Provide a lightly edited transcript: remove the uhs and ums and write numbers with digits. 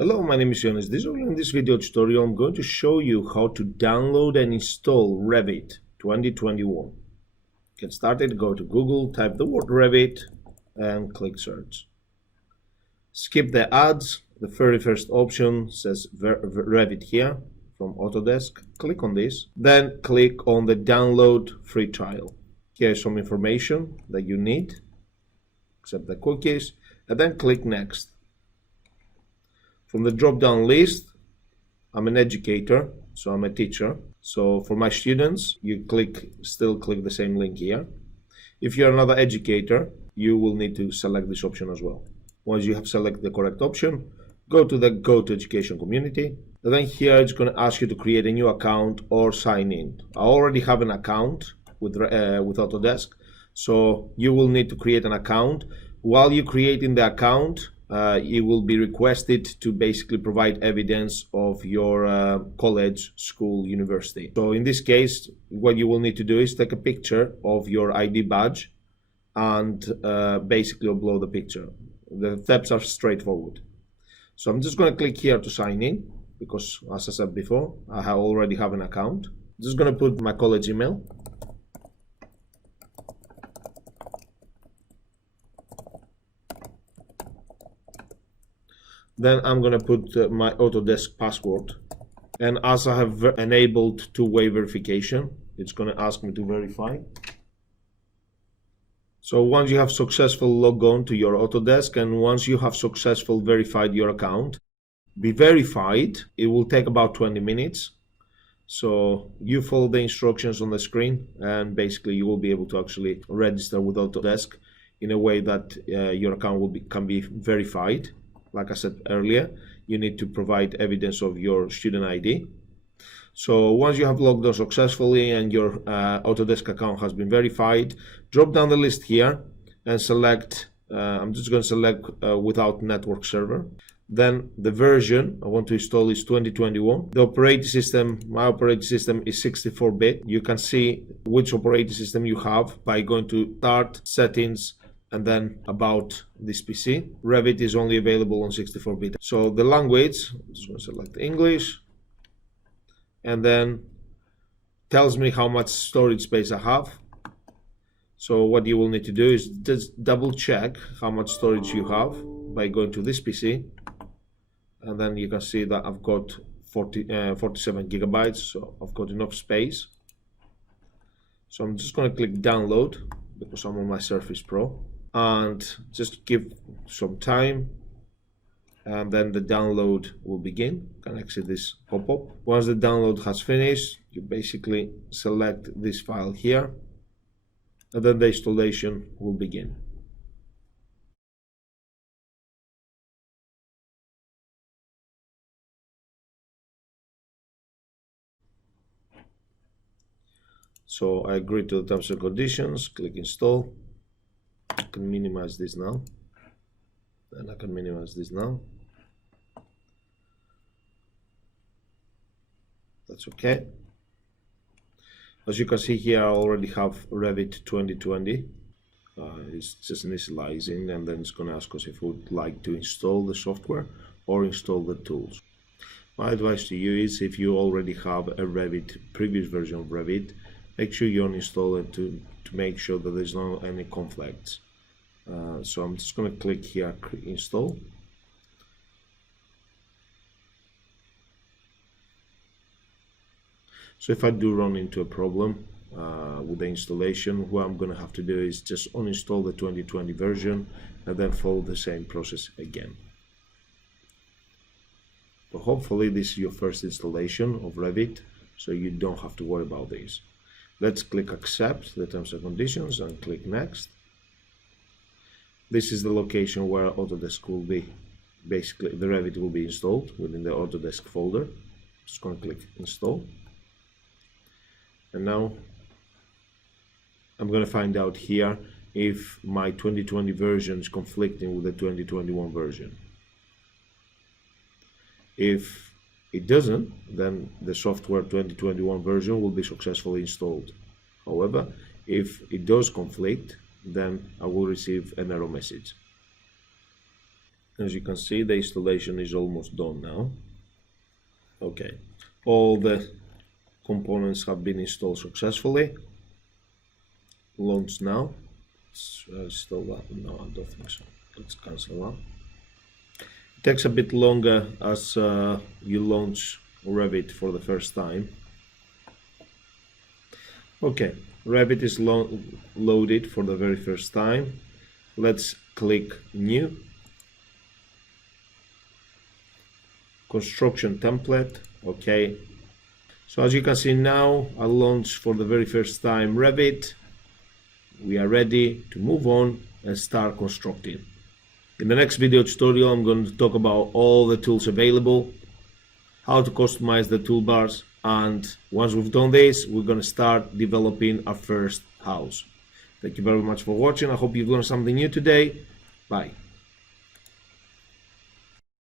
Hello, my name is Jonas. In this video tutorial, I'm going to show you how to download and install Revit 2021. Get started, go to Google, type the word Revit, and click search. Skip the ads. The very first option says Revit here from Autodesk. Click on this. Then click on the download free trial. Here's some information that you need. Accept the cookies, and then click next. From the drop-down list, I'm an educator, so I'm a teacher. So for my students, you still click the same link here. If you're another educator, you will need to select this option as well. Once you have selected the correct option, go to the Go to Education community. And then here it's going to ask you to create a new account or sign in. I already have an account with Autodesk, so you will need to create an account. While you're creating the account, it will be requested to basically provide evidence of your college, school, university. So in this case, what you will need to do is take a picture of your ID badge and basically upload the picture. The steps are straightforward. So I'm just going to click here to sign in because, as I said before, I already have an account. I'm just going to put my college email. Then I'm going to put my Autodesk password. And as I have enabled two-way verification, it's going to ask me to verify. So once you have successfully logged on to your Autodesk and once you have successfully verified your account, be verified. It will take about 20 minutes. So you follow the instructions on the screen and basically you will be able to actually register with Autodesk in a way that your account can be verified. Like I said earlier, you need to provide evidence of your student ID. So once you have logged on successfully and your Autodesk account has been verified, drop down the list here and select, I'm just going to select without network server. Then the version I want to install is 2021. The operating system, my operating system is 64-bit. You can see which operating system you have by going to Start, Settings, and then about this PC. Revit is only available on 64-bit. So the language, I'm just going to select English, and then tells me how much storage space I have. So what you will need to do is just double check how much storage you have by going to this PC, and then you can see that I've got 47 gigabytes, so I've got enough space. So I'm just going to click download because I'm on my Surface Pro. And just give some time and then the download will begin. You can exit this pop-up. Once the download has finished, you basically select this file here and then the installation will begin. So I agree to the terms and conditions, click install. I can minimize this now, and I can minimize this now. That's okay. As you can see here, I already have Revit 2020. It's just initializing, and then it's going to ask us if we would like to install the software or install the tools. My advice to you is if you already have a previous version of Revit, make sure you uninstall it to make sure that there's no any conflicts. So I'm just going to click here, install. So if I do run into a problem with the installation, what I'm going to have to do is just uninstall the 2020 version and then follow the same process again. So hopefully this is your first installation of Revit, so you don't have to worry about this. Let's click accept the terms and conditions and click next. This is the location where Autodesk will be, basically the Revit will be installed within the Autodesk folder. Just going to click install. And now I'm going to find out here if my 2020 version is conflicting with the 2021 version. If it doesn't, then the software 2021 version will be successfully installed. However, if it does conflict, then I will receive an error message. As you can see, the installation is almost done now. Okay, all the components have been installed successfully. Launch now. Let's install that. No, I don't think so. Let's cancel that. It takes a bit longer as you launch Revit for the first time. Okay, Revit is loaded for the very first time. Let's click New. Construction template. Okay. So as you can see now, I launched for the very first time Revit. We are ready to move on and start constructing. In the next video tutorial, I'm going to talk about all the tools available, how to customize the toolbars, and once we've done this, we're going to start developing our first house. Thank you very much for watching. I hope you've learned something new today. Bye.